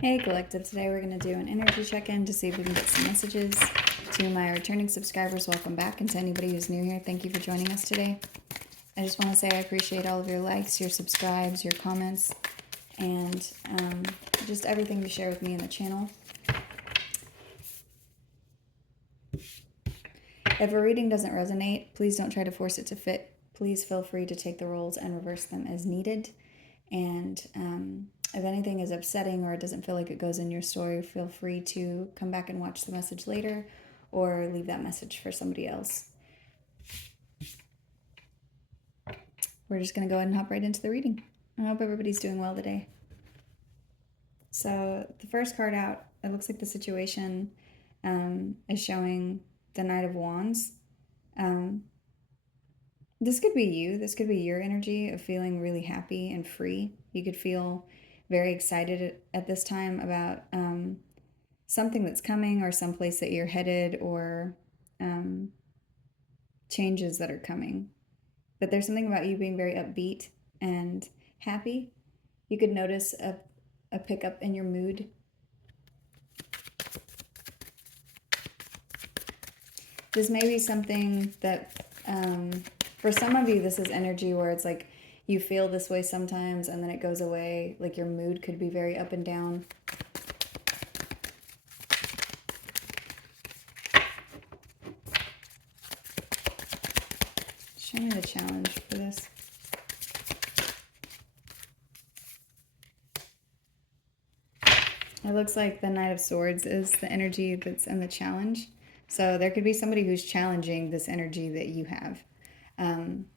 Hey Collective, today we're going to do an energy check-in to see if we can get some messages. To my returning subscribers, welcome back, and to anybody who's new here, thank you for joining us today. I just want to say I appreciate all of your likes, your subscribes, your comments, and just everything you share with me in the channel. If a reading doesn't resonate, please don't try to force it to fit. Please feel free to take the roles and reverse them as needed. And if anything is upsetting or it doesn't feel like it goes in your story, feel free to come back and watch the message later or leave that message for somebody else. We're just going to go ahead and hop right into the reading. I hope everybody's doing well today. So the first card out, it looks like the situation is showing the Knight of Wands. This could be you. This could be your energy of feeling really happy and free. You could feel very excited at this time about something that's coming or someplace that you're headed or changes that are coming. But there's something about you being very upbeat and happy. You could notice a pickup in your mood. This may be something that, for some of you, this is energy where it's like you feel this way sometimes and then it goes away. Like your mood could be very up and down. Show me the challenge for this. It looks like the Knight of Swords is the energy that's in the challenge. So there could be somebody who's challenging this energy that you have.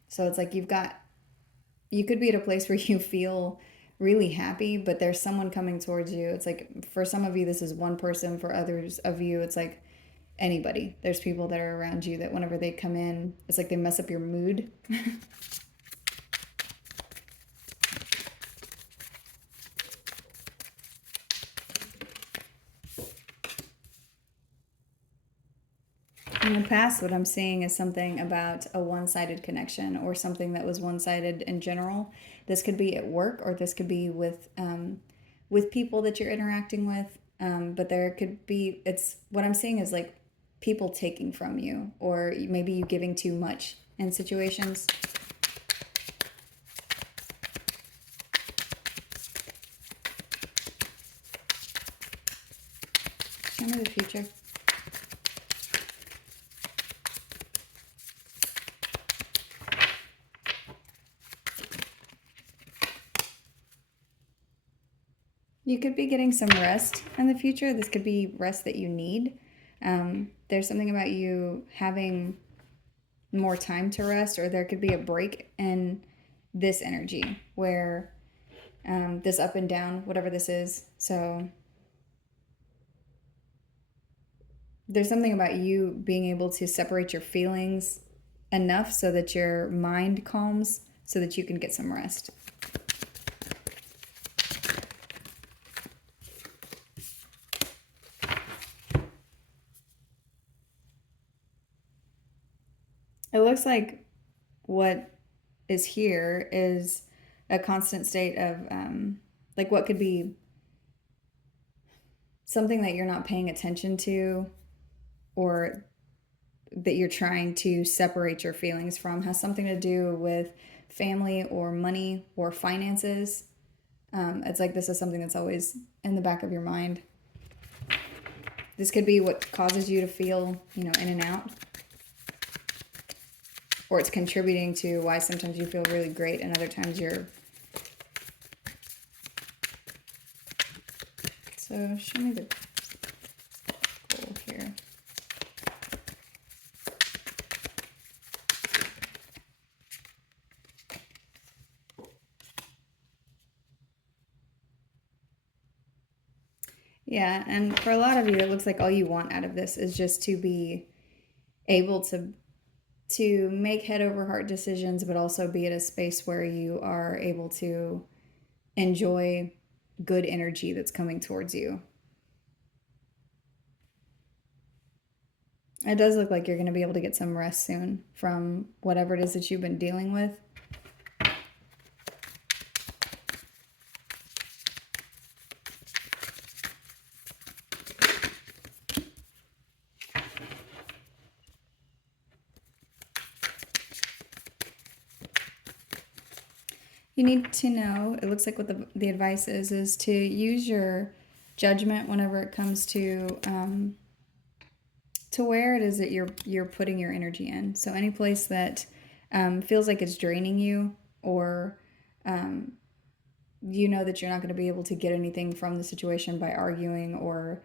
So it's like you could be at a place where you feel really happy, but there's someone coming towards you. It's like for some of you, this is one person. For others of you, it's like anybody. There's people that are around you that whenever they come in, it's like they mess up your mood. In the past, what I'm seeing is something about a one-sided connection or something that was one-sided in general. This could be at work or this could be with people that you're interacting with. But there could be, what I'm seeing is like people taking from you or maybe you giving too much in situations. Show me the future. You could be getting some rest in the future. This could be rest that you need. There's something about you having more time to rest, or there could be a break in this energy where this up and down, whatever this is. So there's something about you being able to separate your feelings enough so that your mind calms so that you can get some rest. It looks like what is here is a constant state of like what could be something that you're not paying attention to or that you're trying to separate your feelings from has something to do with family or money or finances. It's like this is something that's always in the back of your mind. This could be what causes you to feel, in and out. Or it's contributing to why sometimes you feel really great and other times you're... So show me the goal here. Yeah, and for a lot of you, it looks like all you want out of this is just to be able to make head over heart decisions, but also be at a space where you are able to enjoy good energy that's coming towards you. It does look like you're going to be able to get some rest soon from whatever it is that you've been dealing with. You need to know, it looks like what the advice is to use your judgment whenever it comes to where it is that you're putting your energy in. So any place that feels like it's draining you, or um, you know that you're not going to be able to get anything from the situation by arguing or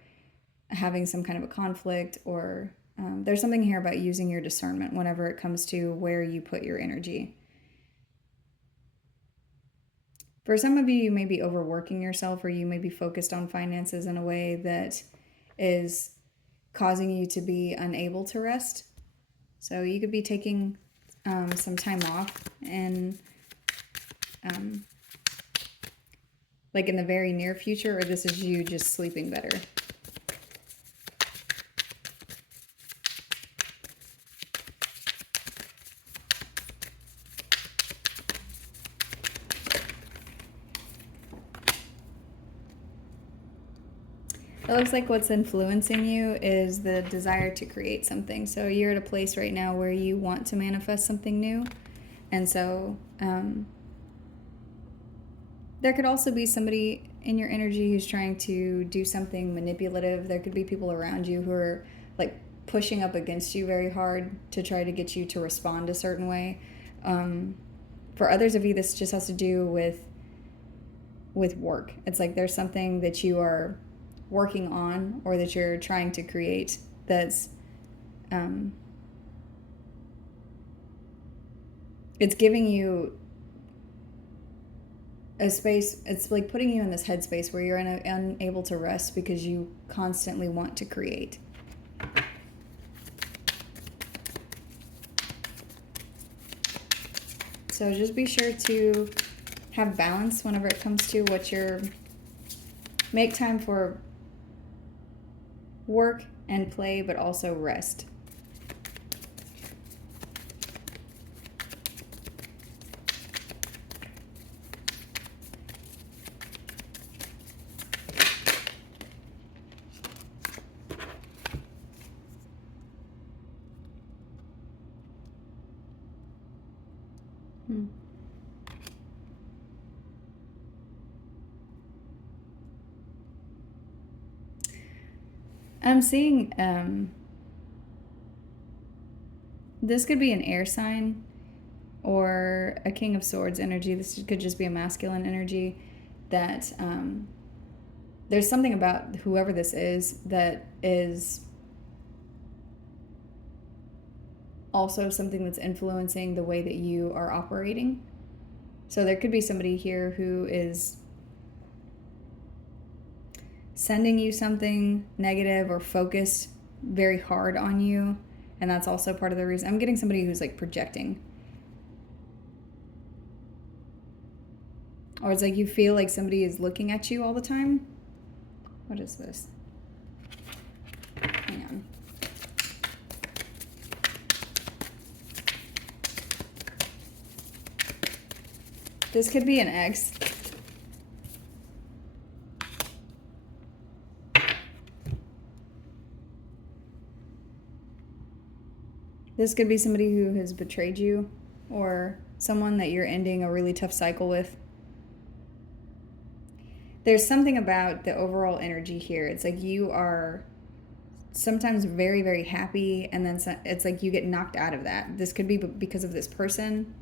having some kind of a conflict, or there's something here about using your discernment whenever it comes to where you put your energy. For some of you, you may be overworking yourself, or you may be focused on finances in a way that is causing you to be unable to rest. So you could be taking some time off, and like in the very near future, or this is you just sleeping better. It looks like what's influencing you is the desire to create something. So you're at a place right now where you want to manifest something new. And so there could also be somebody in your energy who's trying to do something manipulative. There could be people around you who are like pushing up against you very hard to try to get you to respond a certain way. For others of you, this just has to do with work. It's like there's something that you are working on or that you're trying to create that's it's giving you a space. It's like putting you in this headspace where you're unable to rest because you constantly want to create. So just be sure to have balance whenever it comes to what you're make time for work and play, but also rest. I'm seeing this could be an air sign or a King of Swords energy. This could just be a masculine energy that there's something about whoever this is that is also something that's influencing the way that you are operating. So there could be somebody here who is sending you something negative or focused very hard on you, and that's also part of the reason. I'm getting somebody who's like projecting, or it's like you feel like somebody is looking at you all the time. What is this? Hang on. This could be an ex. This could be somebody who has betrayed you, or someone that you're ending a really tough cycle with. There's something about the overall energy here. It's like you are sometimes very, very happy, and then it's like you get knocked out of that. This could be because of this person.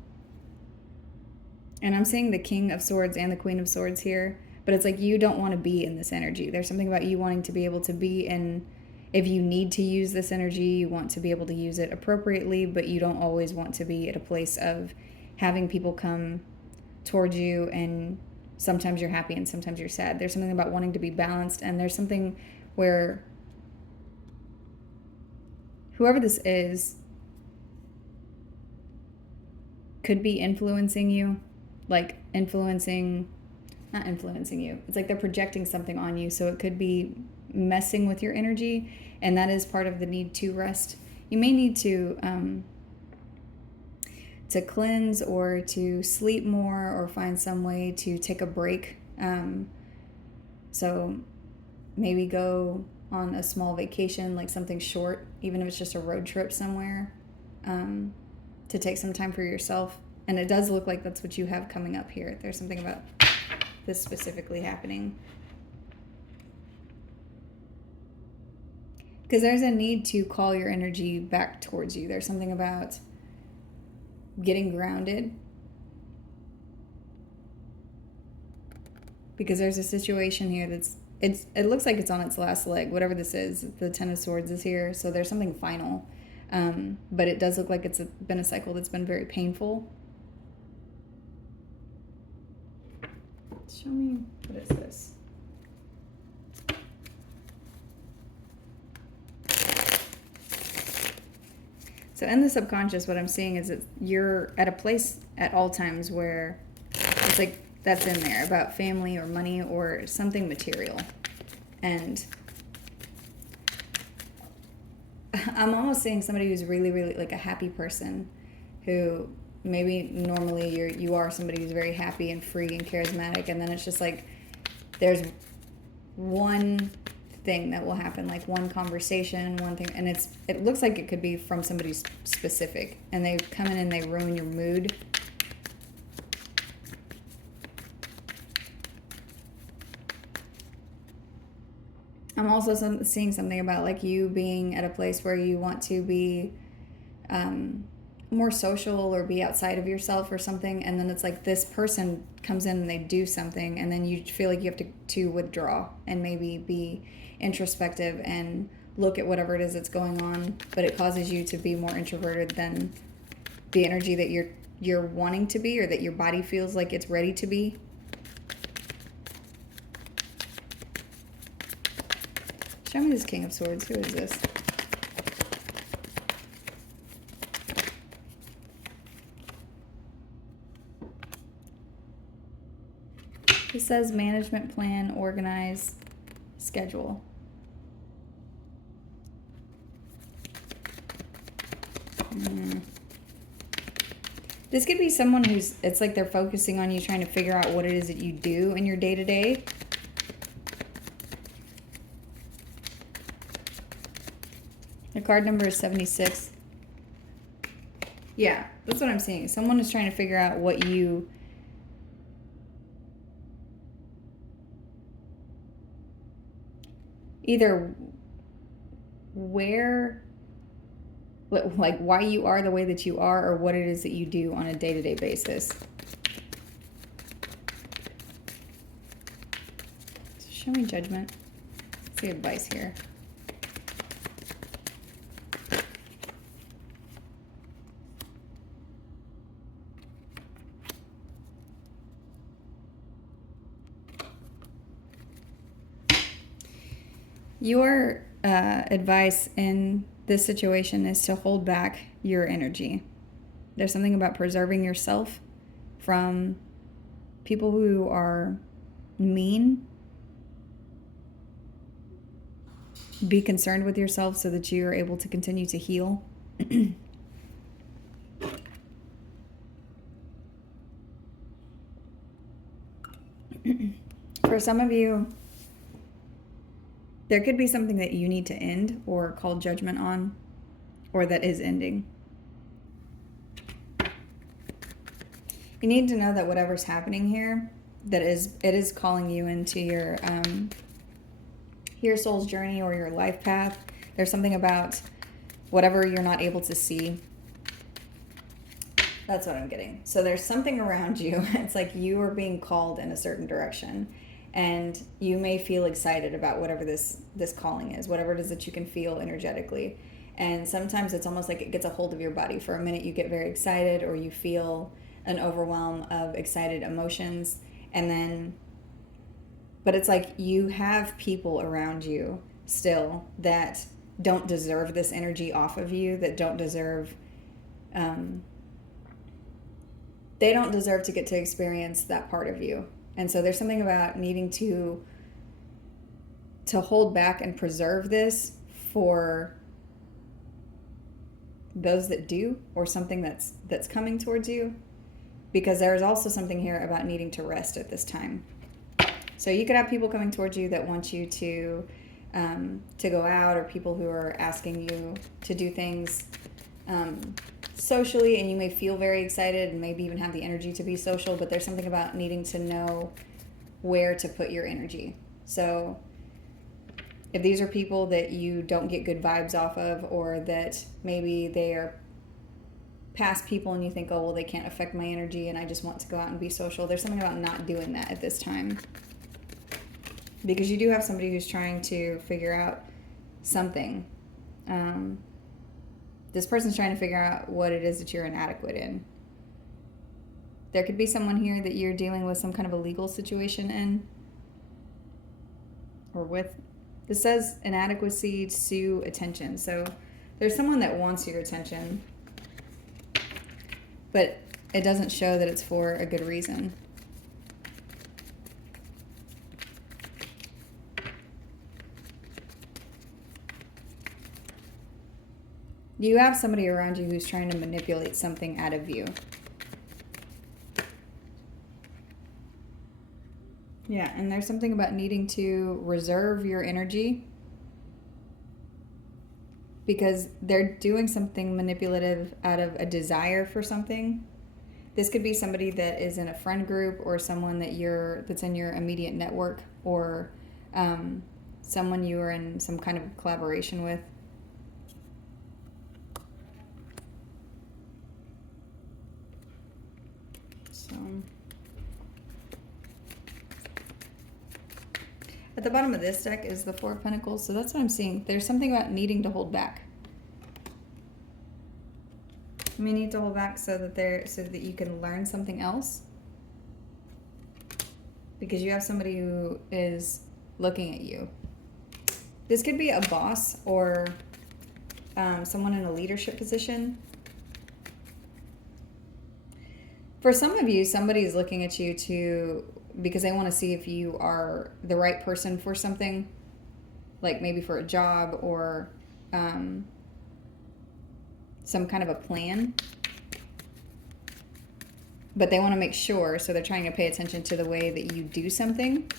And I'm seeing the King of Swords and the Queen of Swords here, but it's like you don't want to be in this energy. There's something about you wanting to be able to be in, if you need to use this energy, you want to be able to use it appropriately, but you don't always want to be at a place of having people come towards you, and sometimes you're happy and sometimes you're sad. There's something about wanting to be balanced, and there's something where whoever this is could be influencing you, like not influencing you. It's like they're projecting something on you, so it could be messing with your energy, and that is part of the need to rest. You may need to cleanse or to sleep more, or find some way to take a break. So maybe go on a small vacation, like something short, even if it's just a road trip somewhere, to take some time for yourself. And it does look like that's what you have coming up here. There's something about this specifically happening. Because there's a need to call your energy back towards you. There's something about getting grounded. Because there's a situation here it looks like it's on its last leg, whatever this is. The Ten of Swords is here, so there's something final. But it does look like it's been a cycle that's been very painful. Show me, what is this? So in the subconscious, what I'm seeing is that you're at a place at all times where it's like that's in there about family or money or something material. And I'm almost seeing somebody who's really, really like a happy person who maybe normally you are somebody who's very happy and free and charismatic, and then it's just like there's one thing that will happen, like one conversation, one thing, and it looks like it could be from somebody specific, and they come in and they ruin your mood. I'm also seeing something about like you being at a place where you want to be more social or be outside of yourself or something, and then it's like this person comes in and they do something, and then you feel like you have to withdraw and maybe be introspective and look at whatever it is that's going on, but it causes you to be more introverted than the energy that you're wanting to be, or that your body feels like it's ready to be. Show me this King of Swords. Who is this? It says management plan, organize, schedule. This could be someone it's like they're focusing on you, trying to figure out what it is that you do in your day-to-day. The card number is 76. Yeah, that's what I'm seeing. Someone is trying to figure out what you... either where... like why you are the way that you are, or what it is that you do on a day-to-day basis. So show me Judgment. Let's see advice here. Your advice in this situation is to hold back your energy. There's something about preserving yourself from people who are mean. Be concerned with yourself so that you're able to continue to heal. For some of you, there could be something that you need to end or call judgment on, or that is ending. You need to know that whatever's happening here, it is calling you into your soul's journey or your life path. There's something about whatever you're not able to see. That's what I'm getting. So there's something around you. It's like you are being called in a certain direction. And you may feel excited about whatever this calling is, whatever it is that you can feel energetically. And sometimes it's almost like it gets a hold of your body. For a minute you get very excited, or you feel an overwhelm of excited emotions. And then, but it's like you have people around you still that don't deserve this energy off of you, that don't deserve, they don't deserve to get to experience that part of you. And so there's something about needing to hold back and preserve this for those that do, or something that's coming towards you, because there's also something here about needing to rest at this time. So you could have people coming towards you that want you to go out, or people who are asking you to do things socially, and you may feel very excited and maybe even have the energy to be social, but there's something about needing to know where to put your energy. So if these are people that you don't get good vibes off of, or that maybe they are past people and you think, oh, well, they can't affect my energy and I just want to go out and be social, there's something about not doing that at this time. Because you do have somebody who's trying to figure out something. This person's trying to figure out what it is that you're inadequate in. There could be someone here that you're dealing with some kind of a legal situation in, or with. This says inadequacy, sue, attention. So there's someone that wants your attention, but it doesn't show that it's for a good reason. You have somebody around you who's trying to manipulate something out of you. Yeah, and there's something about needing to reserve your energy because they're doing something manipulative out of a desire for something. This could be somebody that is in a friend group, or someone that's in your immediate network, or someone you are in some kind of collaboration with. So at the bottom of this deck is the Four of Pentacles, so that's what I'm seeing. There's something about needing to hold back. You may need to hold back so that you can learn something else. Because you have somebody who is looking at you. This could be a boss or someone in a leadership position. For some of you, somebody is looking at you because they want to see if you are the right person for something, like maybe for a job or some kind of a plan. But they want to make sure, so they're trying to pay attention to the way that you do something.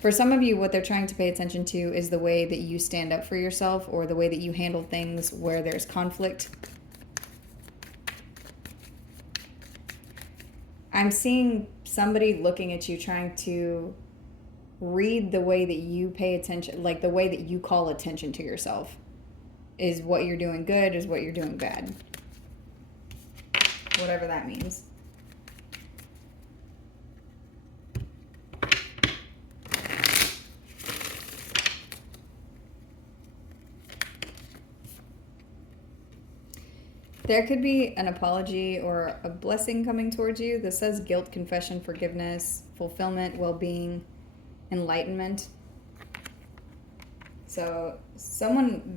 For some of you, what they're trying to pay attention to is the way that you stand up for yourself, or the way that you handle things where there's conflict. I'm seeing somebody looking at you trying to read the way that you pay attention, like the way that you call attention to yourself. Is what you're doing good, is what you're doing bad. Whatever that means. There could be an apology or a blessing coming towards you. This says guilt, confession, forgiveness, fulfillment, well-being, enlightenment. So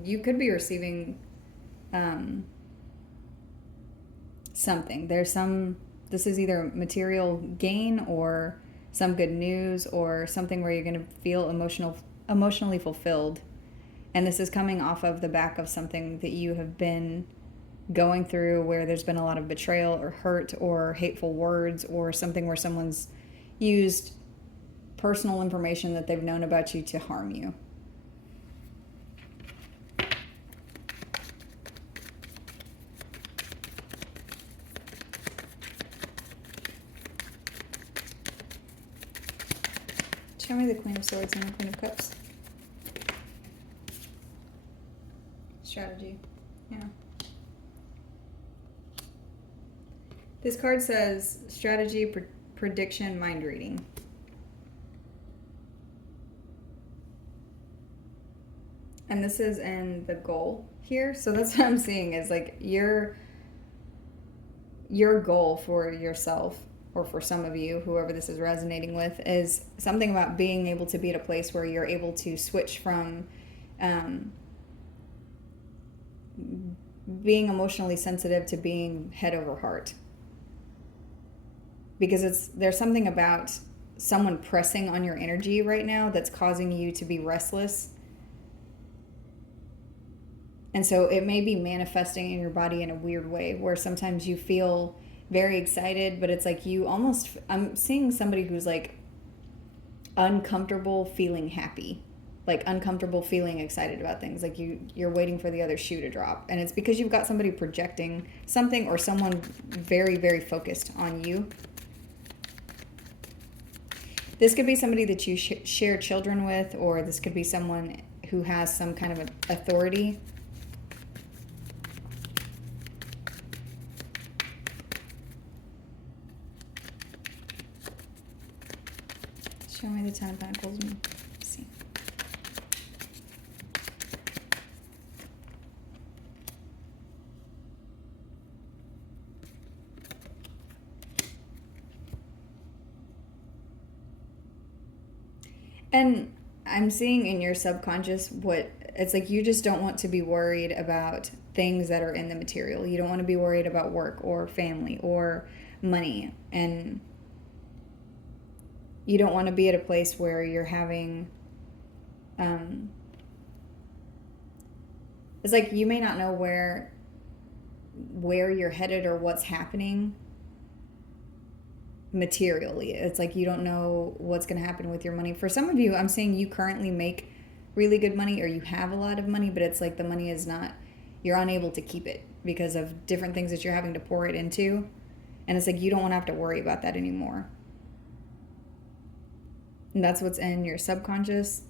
you could be receiving something. This is either material gain or some good news, or something where you're going to feel emotionally fulfilled. And this is coming off of the back of something that you have been going through, where there's been a lot of betrayal or hurt or hateful words, or something where someone's used personal information that they've known about you to harm you. Show me the Queen of Swords and the Queen of Cups. Strategy. Yeah. This card says strategy, prediction, mind reading. And this is in the goal here. So that's what I'm seeing is like your goal for yourself, or for some of you, whoever this is resonating with, is something about being able to be at a place where you're able to switch from being emotionally sensitive to being head over heart. Because there's something about someone pressing on your energy right now that's causing you to be restless. And so it may be manifesting in your body in a weird way, where sometimes you feel very excited, but it's like I'm seeing somebody who's like uncomfortable feeling happy. like uncomfortable feeling excited about things, like you're waiting for the other shoe to drop, and it's because you've got somebody projecting something or someone very, very focused on you. This could be somebody that you share children with, or this could be someone who has some kind of authority. Show me the Ten of Pentacles. Let's see. And I'm seeing in your subconscious what it's like, you just don't want to be worried about things that are in the material. You don't want to be worried about work or family or money. And you don't want to be at a place where you're having, it's like you may not know where you're headed or what's happening materially. It's like you don't know what's going to happen with your money. For some of you, I'm saying you currently make really good money, or you have a lot of money, but it's like the money is not, you're unable to keep it because of different things that you're having to pour it into. And it's like you don't want to have to worry about that anymore. And that's what's in your subconscious.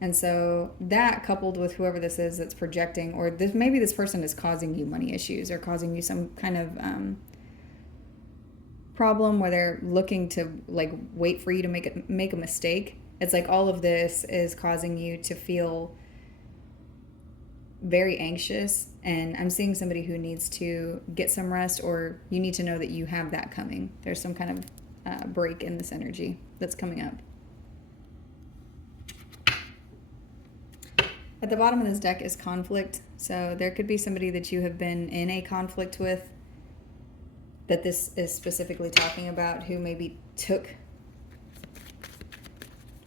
And so that, coupled with whoever this is that's projecting, or this, maybe this person is causing you money issues or causing you some kind of problem where they're looking to like wait for you to make a mistake. It's like all of this is causing you to feel very anxious. And I'm seeing somebody who needs to get some rest, or you need to know that you have that coming. There's some kind of break in this energy that's coming up. At the bottom of this deck is conflict. So there could be somebody that you have been in a conflict with, that this is specifically talking about, who maybe took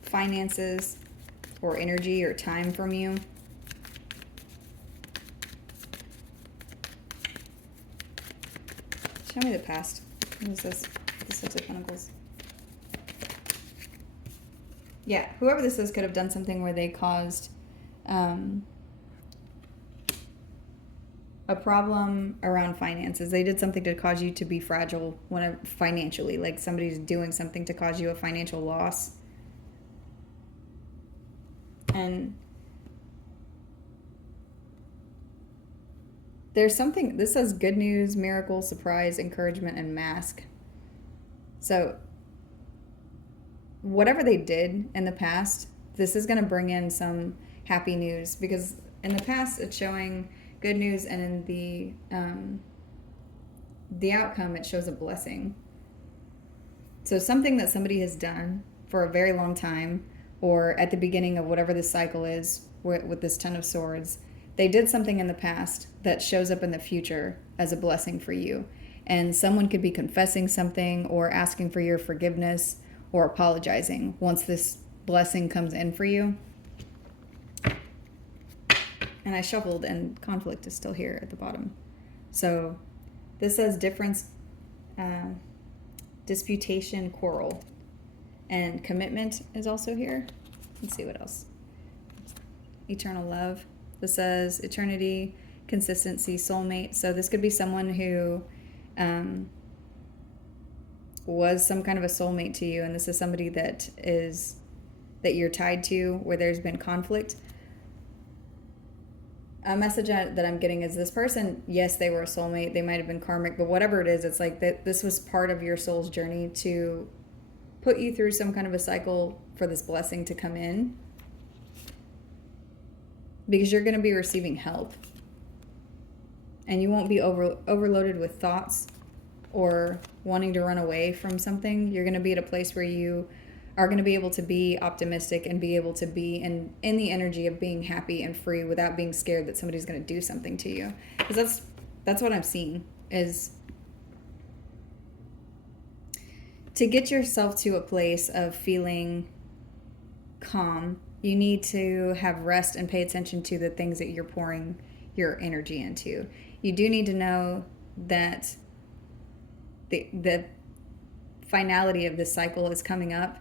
finances or energy or time from you. Show me the past. What is this? The Six of Pentacles. Yeah, whoever this is could have done something where they caused a problem around finances. They did something to cause you to be fragile financially, like somebody's doing something to cause you a financial loss. And there's something, this says good news, miracle, surprise, encouragement, and mask. So whatever they did in the past, this is going to bring in some happy news, because in the past it's showing good news, and in the outcome it shows a blessing. So something that somebody has done for a very long time, or at the beginning of whatever this cycle is with this Ten of Swords, they did something in the past that shows up in the future as a blessing for you. And someone could be confessing something or asking for your forgiveness or apologizing once this blessing comes in for you. And I shuffled, and conflict is still here at the bottom. So this says difference, disputation, quarrel, and commitment is also here. Let's see what else. Eternal love. This says eternity, consistency, soulmate. So this could be someone who was some kind of a soulmate to you, and this is somebody that you're tied to, where there's been conflict. A message that I'm getting is this person, yes, they were a soulmate, they might have been karmic, but whatever it is, it's like that this was part of your soul's journey to put you through some kind of a cycle for this blessing to come in, because you're going to be receiving help, and you won't be overloaded with thoughts or wanting to run away from something. You're going to be at a place where you are going to be able to be optimistic and be able to be in the energy of being happy and free without being scared that somebody's going to do something to you. Because that's what I'm seeing, is to get yourself to a place of feeling calm, you need to have rest and pay attention to the things that you're pouring your energy into. You do need to know that the finality of this cycle is coming up,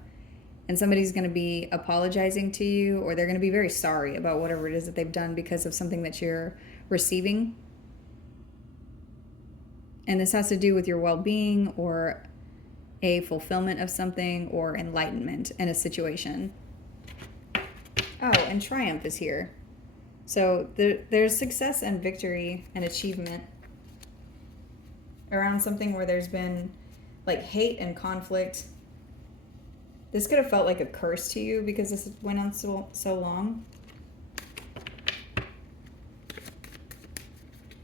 and somebody's going to be apologizing to you, or they're going to be very sorry about whatever it is that they've done because of something that you're receiving. And this has to do with your well-being or a fulfillment of something or enlightenment in a situation. Oh, and triumph is here. So there's success and victory and achievement around something where there's been like hate and conflict. This could have felt like a curse to you because this went on so long.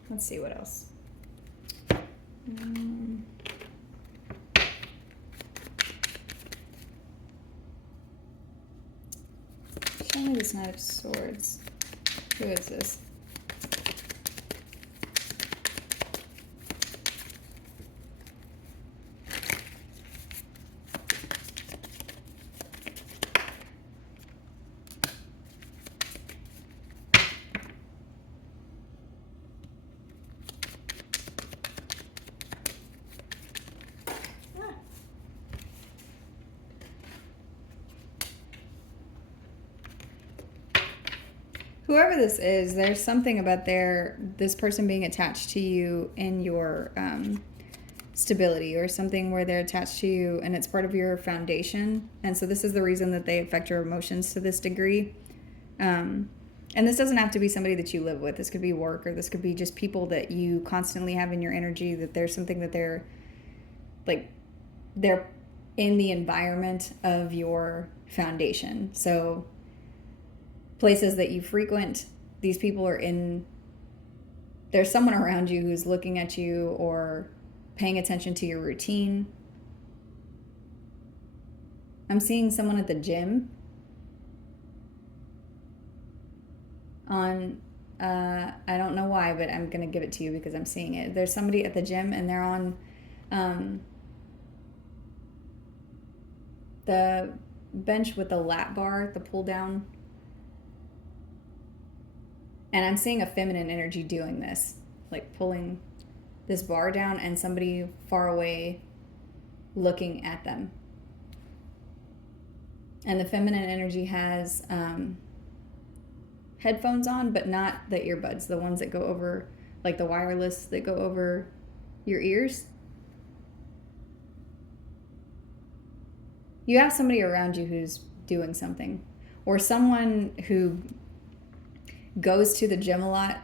Let's see what else. Show me this Knight of Swords. Who is this? Whoever this is, there's something about this person being attached to you in your stability, or something where they're attached to you and it's part of your foundation. And so this is the reason that they affect your emotions to this degree. And this doesn't have to be somebody that you live with. This could be work, or this could be just people that you constantly have in your energy, that there's something that they're in the environment of your foundation. So places that you frequent, these people are in, there's someone around you who's looking at you or paying attention to your routine. I'm seeing someone at the gym on, I don't know why, but I'm going to give it to you because I'm seeing it. There's somebody at the gym and they're on the bench with the lat bar, the pull down. And I'm seeing a feminine energy doing this, like pulling this bar down, and somebody far away looking at them. And the feminine energy has headphones on, but not the earbuds, the ones that go over, like the wireless that go over your ears. You have somebody around you who's doing something, or someone who goes to the gym a lot.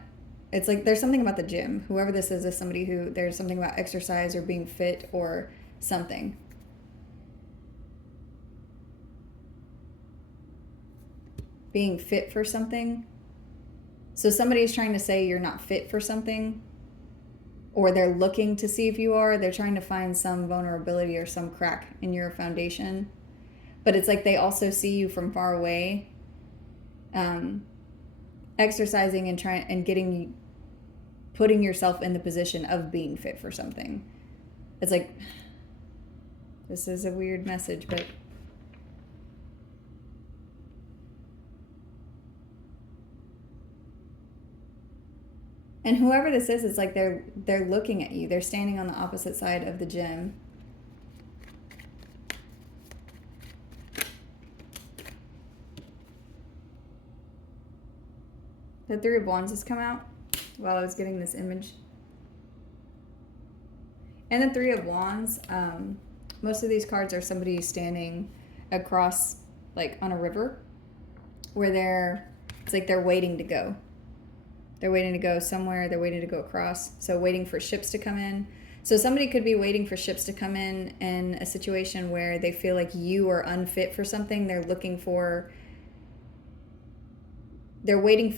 It's like there's something about the gym. Whoever this is somebody who, there's something about exercise or being fit or something. Being fit for something. So somebody is trying to say you're not fit for something, or they're looking to see if you are. They're trying to find some vulnerability or some crack in your foundation. But it's like they also see you from far away, exercising and putting yourself in the position of being fit for something. It's like, this is a weird message, but and whoever this is, it's like they're looking at you. They're standing on the opposite side of the gym. The Three of Wands has come out while I was getting this image. And the Three of Wands, most of these cards are somebody standing across, like on a river, where it's like they're waiting to go. They're waiting to go somewhere. They're waiting to go across. So waiting for ships to come in. So somebody could be waiting for ships to come in a situation where they feel like you are unfit for something. They're waiting for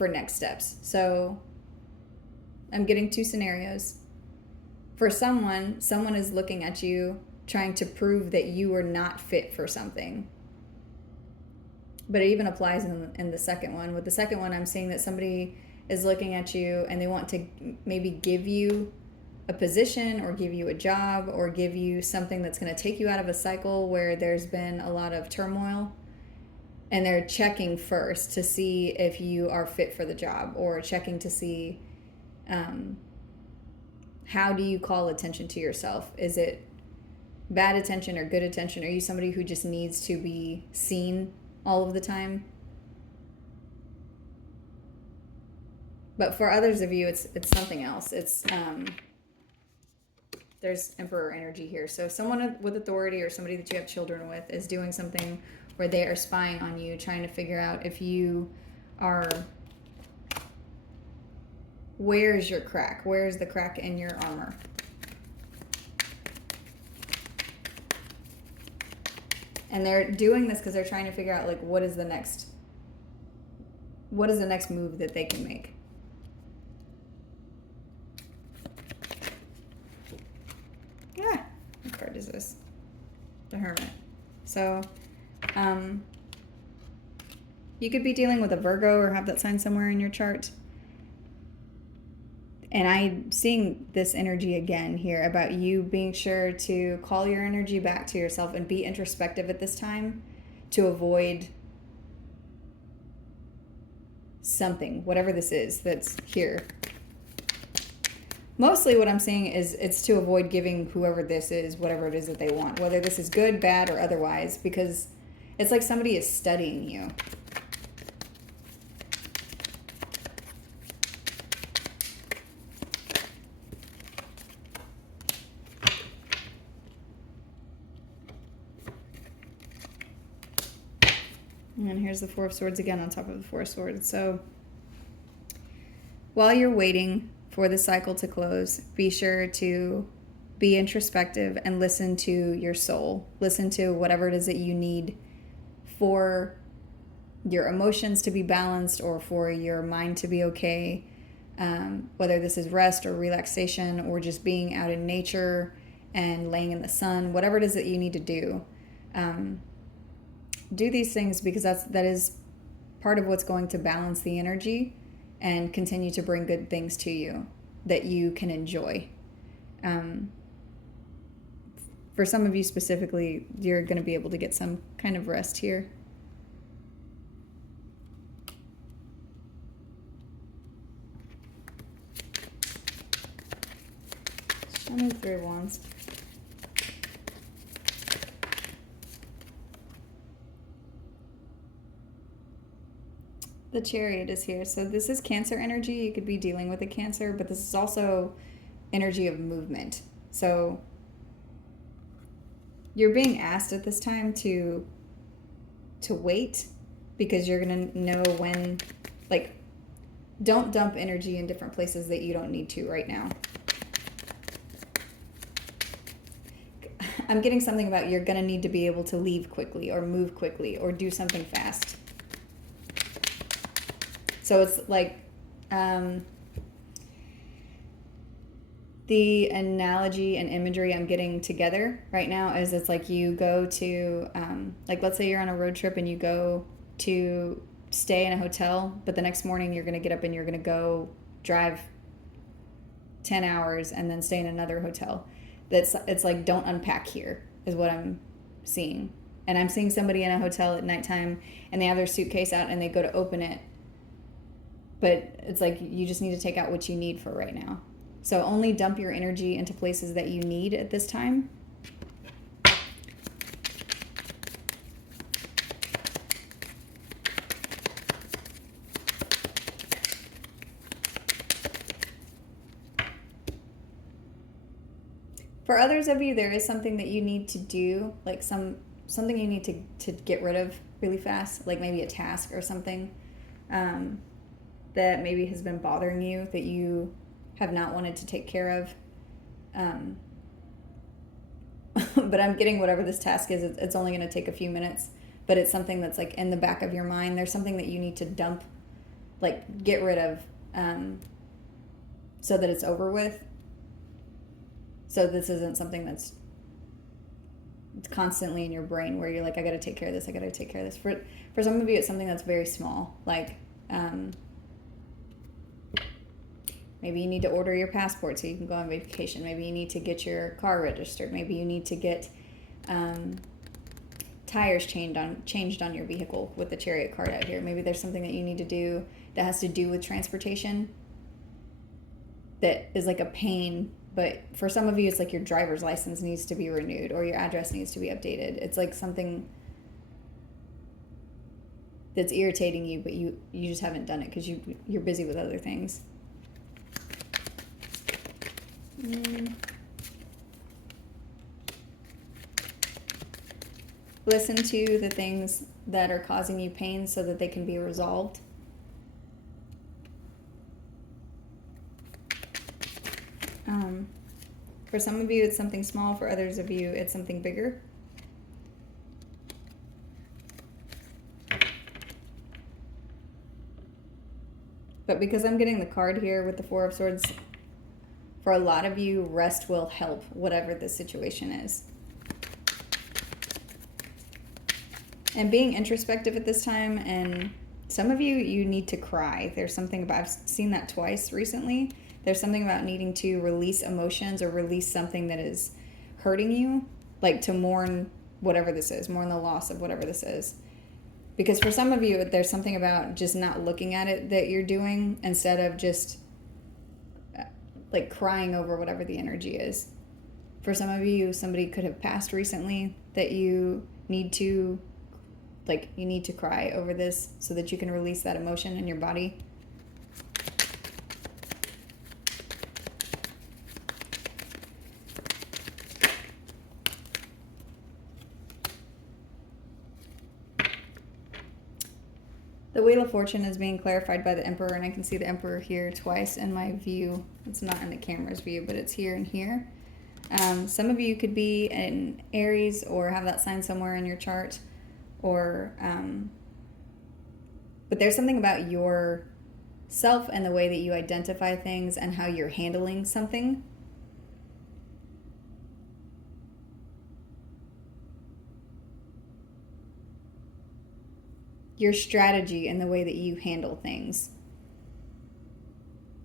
next steps. So I'm getting two scenarios. For someone is looking at you trying to prove that you are not fit for something. But it even applies in the second one. With the second one, I'm seeing that somebody is looking at you and they want to maybe give you a position or give you a job or give you something that's going to take you out of a cycle where there's been a lot of turmoil. And they're checking first to see if you are fit for the job, or checking to see how do you call attention to yourself? Is it bad attention or good attention? Are you somebody who just needs to be seen all of the time? But for others of you, it's something else. It's there's Emperor energy here. So someone with authority or somebody that you have children with is doing something where they are spying on you, trying to figure out if you are, where's your crack? Where's the crack in your armor? And they're doing this because they're trying to figure out, like, what is the next move that they can make. Yeah. What card is this? The Hermit. So, you could be dealing with a Virgo or have that sign somewhere in your chart. And I'm seeing this energy again here about you being sure to call your energy back to yourself and be introspective at this time to avoid something, whatever this is that's here. Mostly what I'm seeing is it's to avoid giving whoever this is whatever it is that they want, whether this is good, bad, or otherwise, because it's like somebody is studying you. And here's the Four of Swords again on top of the Four of Swords. So while you're waiting for the cycle to close, be sure to be introspective and listen to your soul. Listen to whatever it is that you need for your emotions to be balanced or for your mind to be okay. Whether this is rest or relaxation or just being out in nature and laying in the sun, whatever it is that you need to do. Do these things because that is part of what's going to balance the energy and continue to bring good things to you that you can enjoy. For some of you specifically, you're going to be able to get some kind of rest here. Show me the Three of Wands. The Chariot is here. So this is Cancer energy. You could be dealing with a Cancer, but this is also energy of movement. So you're being asked at this time to wait because you're going to know when, like, don't dump energy in different places that you don't need to right now. I'm getting something about you're going to need to be able to leave quickly or move quickly or do something fast. So it's like the analogy and imagery I'm getting together right now is it's like you go to, like let's say you're on a road trip and you go to stay in a hotel, but the next morning you're going to get up and you're going to go drive 10 hours and then stay in another hotel. It's like don't unpack here is what I'm seeing. And I'm seeing somebody in a hotel at nighttime and they have their suitcase out and they go to open it. But it's like you just need to take out what you need for right now. So only dump your energy into places that you need at this time. For others of you, there is something that you need to do, like something you need to get rid of really fast, like maybe a task or something. That maybe has been bothering you that you have not wanted to take care of. But I'm getting whatever this task is, it's only going to take a few minutes, but it's something that's like in the back of your mind. There's something that you need to dump, like get rid of, so that it's over with. So this isn't something that's constantly in your brain where you're like, I got to take care of this. I got to take care of this. For some of you, it's something that's very small, like, maybe you need to order your passport so you can go on vacation. Maybe you need to get your car registered. Maybe you need to get tires changed on your vehicle with the Chariot card out here. Maybe there's something that you need to do that has to do with transportation that is like a pain, but for some of you, it's like your driver's license needs to be renewed or your address needs to be updated. It's like something that's irritating you, but you just haven't done it because you're busy with other things. Listen to the things that are causing you pain so that they can be resolved. For some of you, it's something small. For others of you, it's something bigger. But because I'm getting the card here with the Four of Swords, for a lot of you, rest will help whatever the situation is. And being introspective at this time, and some of you need to cry. There's something about, I've seen that twice recently. There's something about needing to release emotions or release something that is hurting you, like to mourn whatever this is, mourn the loss of whatever this is. Because for some of you, there's something about just not looking at it that you're doing instead of just like crying over whatever the energy is. For some of you, somebody could have passed recently that you need to cry over this so that you can release that emotion in your body. The Wheel of Fortune is being clarified by the Emperor, and I can see the Emperor here twice in my view. It's not in the camera's view, but it's here and here. Some of you could be in Aries or have that sign somewhere in your chart, or but there's something about your self and the way that you identify things and how you're handling something. Your strategy and the way that you handle things.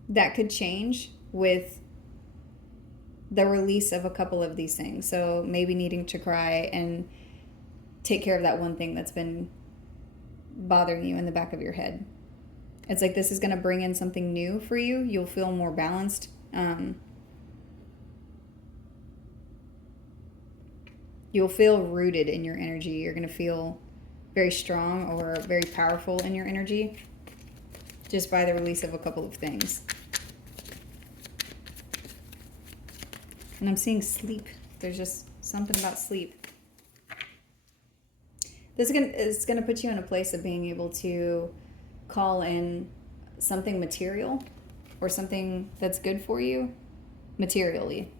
That could change with the release of a couple of these things. So maybe needing to cry and take care of that one thing that's been bothering you in the back of your head. It's like this is going to bring in something new for you. You'll feel more balanced. You'll feel rooted in your energy. You're going to feel very strong or very powerful in your energy just by the release of a couple of things. And I'm seeing sleep. There's just something about sleep. This is going to put you in a place of being able to call in something material or something that's good for you materially.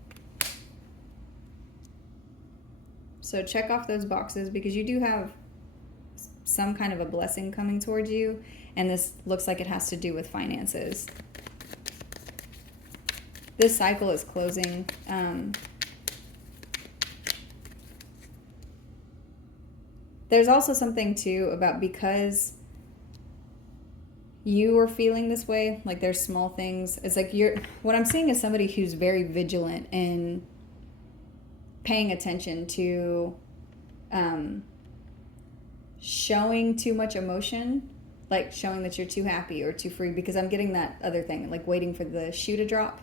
So check off those boxes because you do have some kind of a blessing coming towards you, and this looks like it has to do with finances. This cycle is closing. There's also something too about because you are feeling this way, like there's small things. It's like what I'm seeing is somebody who's very vigilant in paying attention to showing too much emotion, like showing that you're too happy or too free, because I'm getting that other thing, like waiting for the shoe to drop.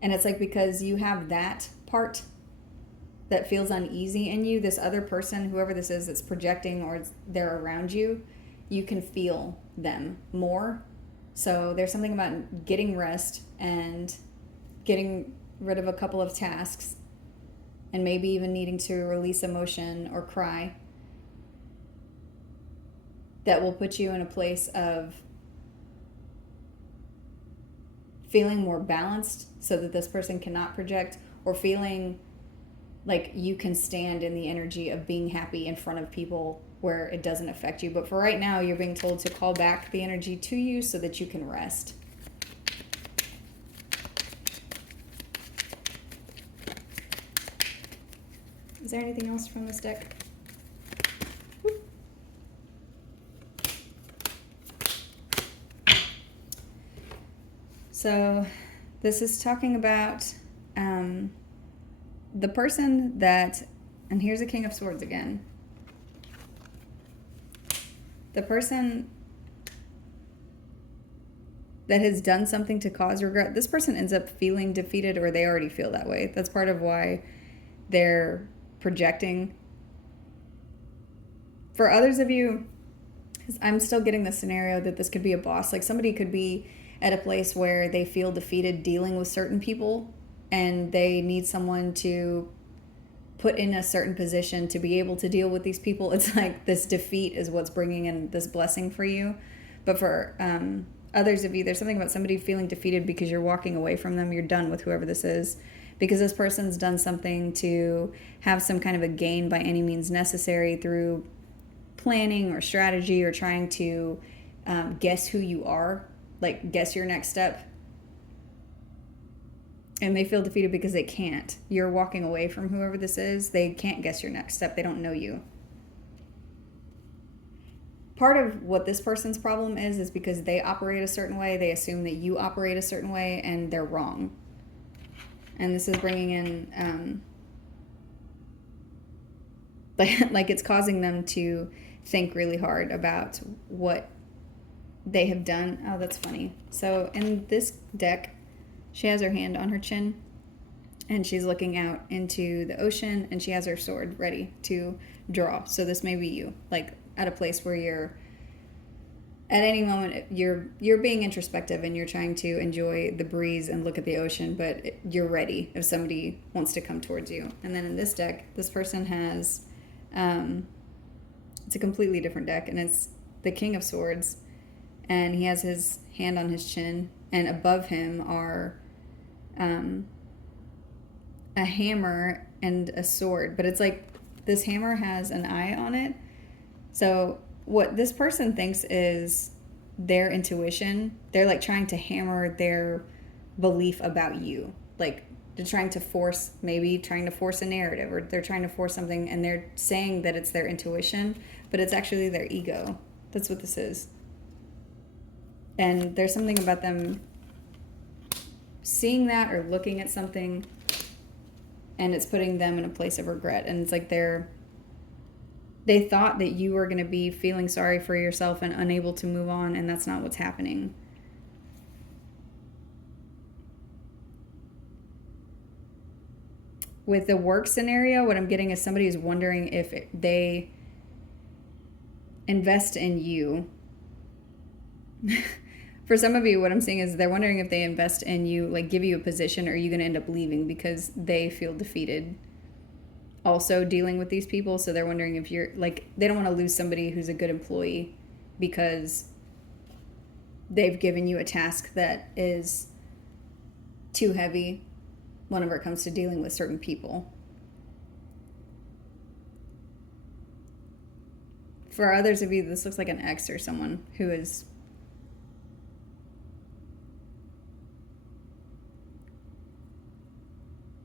And it's like because you have that part that feels uneasy in you, this other person, whoever this is that's projecting or they're around you, you can feel them more. So there's something about getting rest and getting rid of a couple of tasks and maybe even needing to release emotion or cry that will put you in a place of feeling more balanced so that this person cannot project, or feeling like you can stand in the energy of being happy in front of people where it doesn't affect you. But for right now, you're being told to call back the energy to you so that you can rest. Is there anything else from this deck? So this is talking about the person that, and here's the King of Swords again. that has done something to cause regret, this person ends up feeling defeated, or they already feel that way. That's part of why they're projecting. For others of you, I'm still getting the scenario that this could be a boss. Like somebody could be at a place where they feel defeated dealing with certain people, and they need someone to put in a certain position to be able to deal with these people. It's like this defeat is what's bringing in this blessing for you. But for others of you, there's something about somebody feeling defeated because you're walking away from them. You're done with whoever this is, because this person's done something to have some kind of a gain by any means necessary through planning or strategy, or trying to guess who you are, like guess your next step. And they feel defeated because they can't. You're walking away from whoever this is. They can't guess your next step. They don't know you. Part of what this person's problem is because they operate a certain way. They assume that you operate a certain way, and they're wrong. And this is bringing in, like it's causing them to think really hard about what they have done. Oh, that's funny. So in this deck, she has her hand on her chin, and she's looking out into the ocean, and she has her sword ready to draw. So this may be you, like at a place where you're, at any moment, you're being introspective and you're trying to enjoy the breeze and look at the ocean, but you're ready if somebody wants to come towards you. And then in this deck, this person has, it's a completely different deck, and it's the King of Swords, and he has his hand on his chin, and above him are a hammer and a sword, but it's like this hammer has an eye on it. So what this person thinks is their intuition. They're like trying to hammer their belief about you. Like they're trying to force a narrative, or they're trying to force something, and they're saying that it's their intuition, but it's actually their ego. That's what this is. And there's something about them seeing that or looking at something, and it's putting them in a place of regret. And it's like they thought that you were going to be feeling sorry for yourself and unable to move on, and that's not what's happening. With the work scenario, what I'm getting is somebody is wondering if they invest in you. For some of you, what I'm seeing is they're wondering if they invest in you, like give you a position, or are you going to end up leaving because they feel defeated also dealing with these people. So they're wondering if you're like, they don't want to lose somebody who's a good employee because they've given you a task that is too heavy whenever it comes to dealing with certain people. For others of you, this looks like an ex or someone who is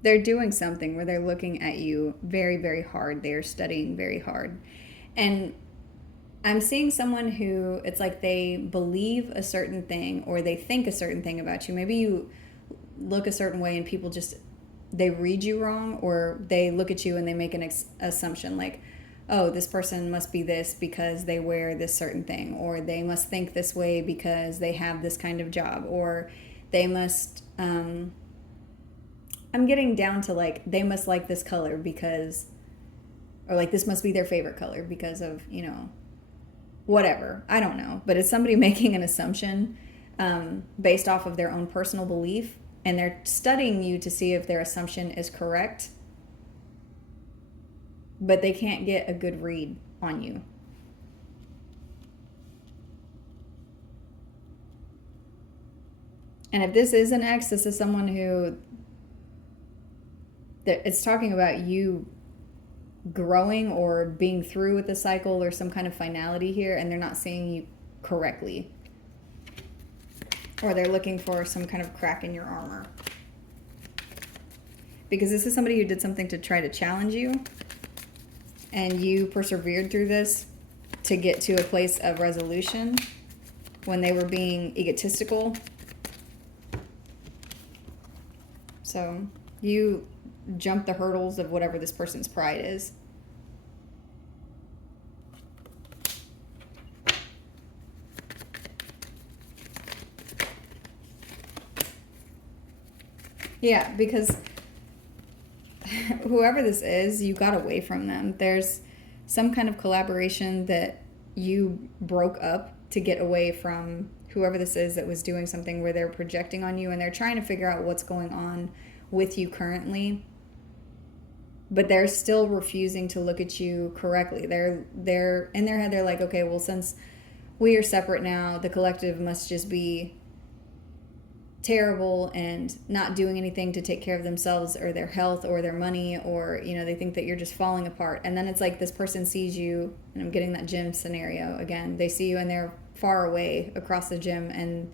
they're doing something where they're looking at you very, very hard. They're studying very hard. And I'm seeing someone who, it's like they believe a certain thing, or they think a certain thing about you. Maybe you look a certain way and people just, they read you wrong, or they look at you and they make an assumption like, oh, this person must be this because they wear this certain thing, or they must think this way because they have this kind of job, or they must, I'm getting down to like, they must like this color because, or like this must be their favorite color because of, you know, whatever. I don't know. But it's somebody making an assumption based off of their own personal belief, and they're studying you to see if their assumption is correct, but they can't get a good read on you. And if this is an ex, this is someone who, it's talking about you growing or being through with the cycle or some kind of finality here, and they're not seeing you correctly, or they're looking for some kind of crack in your armor, because this is somebody who did something to try to challenge you, and you persevered through this to get to a place of resolution when they were being egotistical. So you jump the hurdles of whatever this person's pride is. Yeah, because whoever this is, you got away from them. There's some kind of collaboration that you broke up to get away from whoever this is that was doing something where they're projecting on you and they're trying to figure out what's going on with you currently, but they're still refusing to look at you correctly. They're in their head, they're like, okay, well, since we are separate now, the collective must just be terrible and not doing anything to take care of themselves or their health or their money, or they think that you're just falling apart. And then it's like this person sees you, and I'm getting that gym scenario again. They see you and they're far away across the gym, and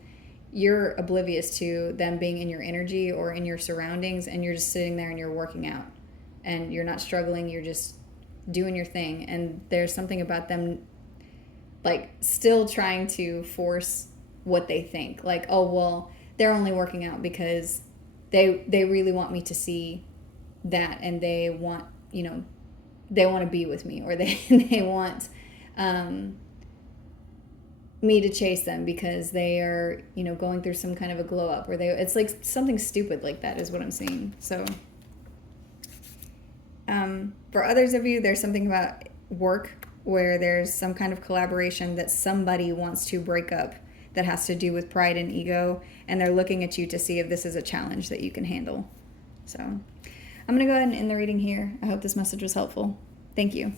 you're oblivious to them being in your energy or in your surroundings, and you're just sitting there and you're working out and you're not struggling, you're just doing your thing. And there's something about them like still trying to force what they think, like, oh well, they're only working out because they really want me to see that, and they want they want to be with me, or they want me to chase them because they are going through some kind of a glow up, or it's like something stupid like that is what I'm seeing. So for others of you, there's something about work where there's some kind of collaboration that somebody wants to break up that has to do with pride and ego, and they're looking at you to see if this is a challenge that you can handle. So I'm going to go ahead and end the reading here. I hope this message was helpful. Thank you.